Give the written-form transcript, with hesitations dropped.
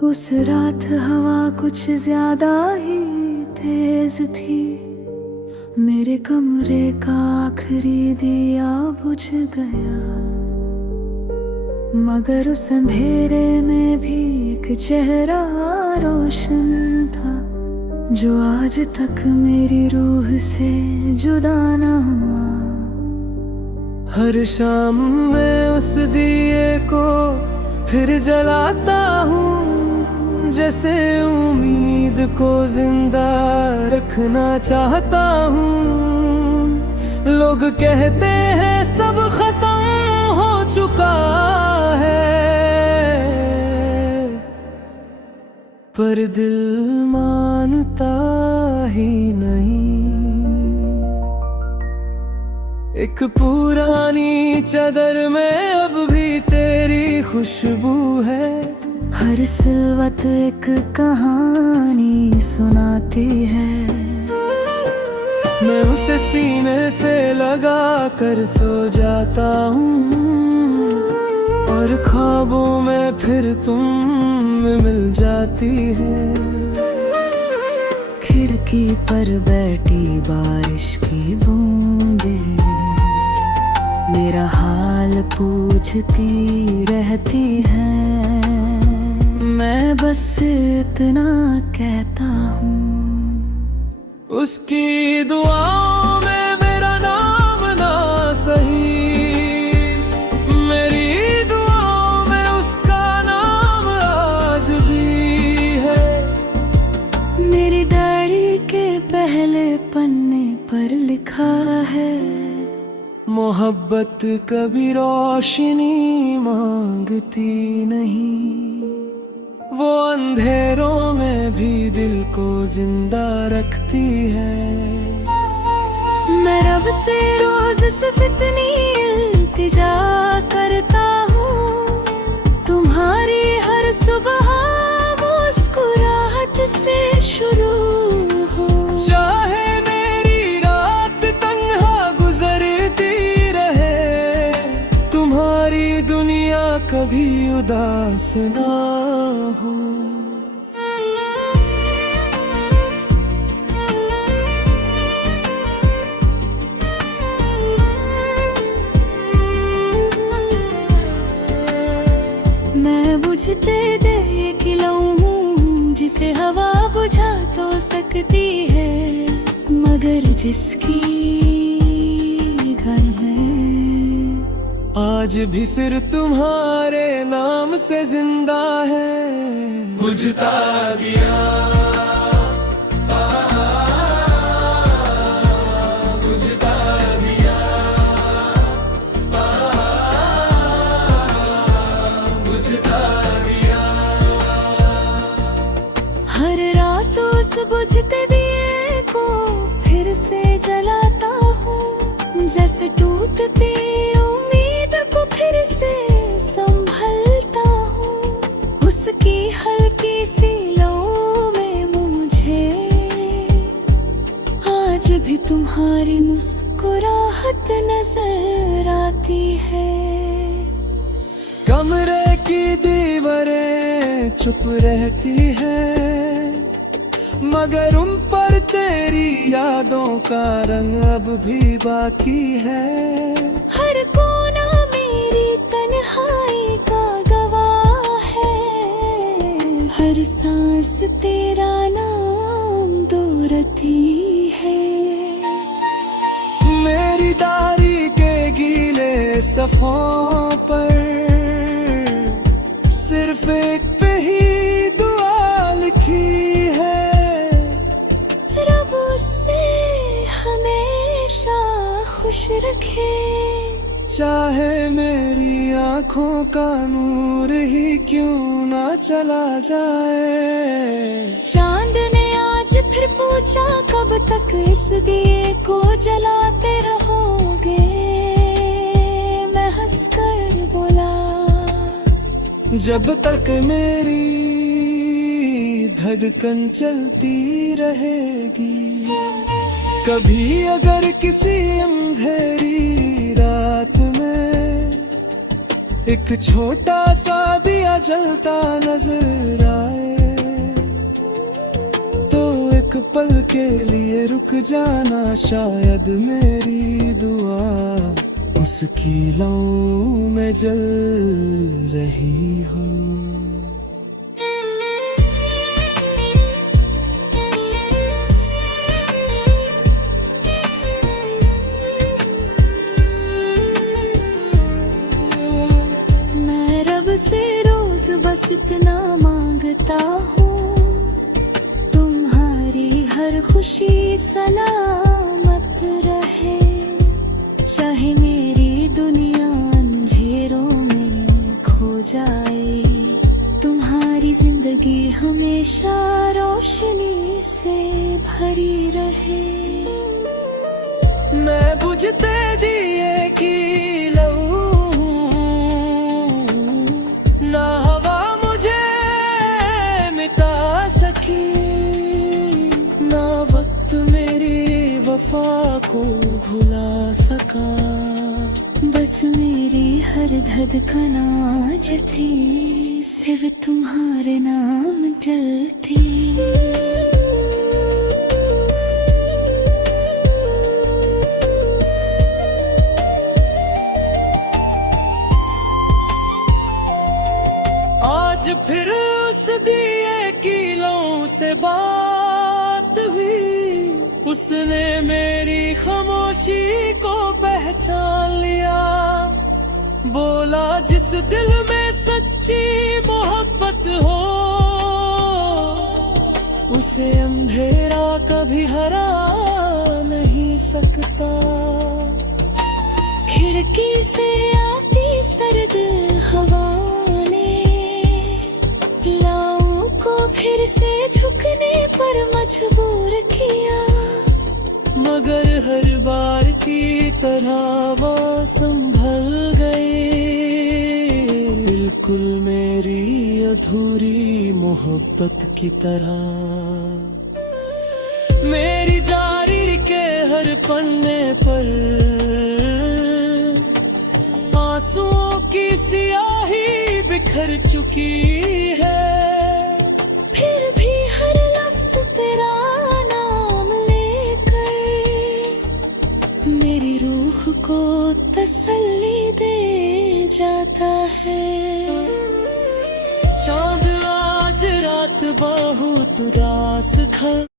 उस रात हवा कुछ ज्यादा ही तेज थी। मेरे कमरे का आखिरी दिया बुझ गया, मगर उस अंधेरे में भी एक चेहरा रोशन था, जो आज तक मेरी रूह से जुदा न हुआ। हर शाम मैं उस दिए को फिर जलाता हूँ, जैसे उम्मीद को जिंदा रखना चाहता हूँ। लोग कहते हैं सब खत्म हो चुका है, पर दिल मानता ही नहीं। एक पुरानी चादर में अब भी तेरी खुशबू है। हर सिलवत एक कहानी सुनाती है। मैं उसे सीने से लगा कर सो जाता हूँ, और ख्वाबों में फिर तुम मिल जाती है। खिड़की पर बैठी बारिश की बूंदें मेरा हाल पूछती रहती है। मैं बस इतना कहता हूँ, उसकी दुआओं में मेरा नाम ना सही, मेरी दुआओं में उसका नाम आज भी है। मेरी डायरी के पहले पन्ने पर लिखा है, मोहब्बत कभी रोशनी मांगती नहीं, वो अंधेरों में भी दिल को जिंदा रखती है। मैं रब से रोज सिर्फ इतनी इल्तिजा करता हूँ, तुम्हारी हर सुबह मुस्कुराहट से शुरू हो। चाहे मेरी रात तन्हा गुजरती रहे, तुम्हारी दुनिया कभी उदास ना हो। मैं बुझते देख लूं जिसे हवा बुझा तो सकती है, मगर जिसकी घर है आज भी सिर तुम्हारे नाम से जिंदा है। बुझता गया, बुझता गया, बुझता गया। हर रात उस बुझते दिए को फिर से जलाता हूँ, जैसे टूटती उम्मीद को फिर से संभलता हूँ। उसकी हल्की सी लौ में मुझे आज भी तुम्हारी मुस्कुराहट नजर आती है। कमरे की दीवारें चुप रहती हैं, मगर उन पर तेरी यादों का रंग अब भी बाकी है। हर कोना मेरी तन्हाई का गवाह है, हर सांस तेरा नाम दोहराती है। मेरी डायरी के गीले सफ़ों पर सिर्फ एक पे ही दुआ लिखी है, रब उससे हमेशा खुश रखे। चाहे मेरी आँखों का नूर ही क्यों ना चला जाए। चांद ने आज फिर पूछा कब तक इस दिए को जलाते रहोगे। मैं हंसकर बोला, जब तक मेरी धड़कन चलती रहेगी। कभी अगर किसी अंधेरी रात में एक छोटा सा दिया जलता नजर आए तो एक पल के लिए रुक जाना, शायद मेरी दुआ उसकी लौ में जल रही हो। से रोज बस इतना मांगता हूँ, तुम्हारी हर खुशी सलामत रहे। चाहे मेरी दुनिया अंधेरों में खो जाए, तुम्हारी जिंदगी हमेशा रोशनी से भरी रहे। मैं बुझते दिए की ना हवा मुझे मिटा सकी, ना वक्त मेरी वफा को भुला सका। बस मेरी हर धड़कन आज थी, सिर्फ तुम्हारे नाम चलती। आज फिर उस दिए की लौ से बात हुई, उसने मेरी खामोशी को पहचान लिया। बोला जिस दिल में सच्ची मोहब्बत हो, उसे अंधेरा कभी हरा नहीं सकता। खिड़की से आती सर्द हवा फिर से झुकने पर मजबूर किया, मगर हर बार की तरह वो संभल गए, बिल्कुल मेरी अधूरी मोहब्बत की तरह। मेरी जारी के हर पन्ने पर आंसुओं की सियाही बिखर चुकी है। को तसल्ली दे जाता है। चांद आज रात बहुत उदास था।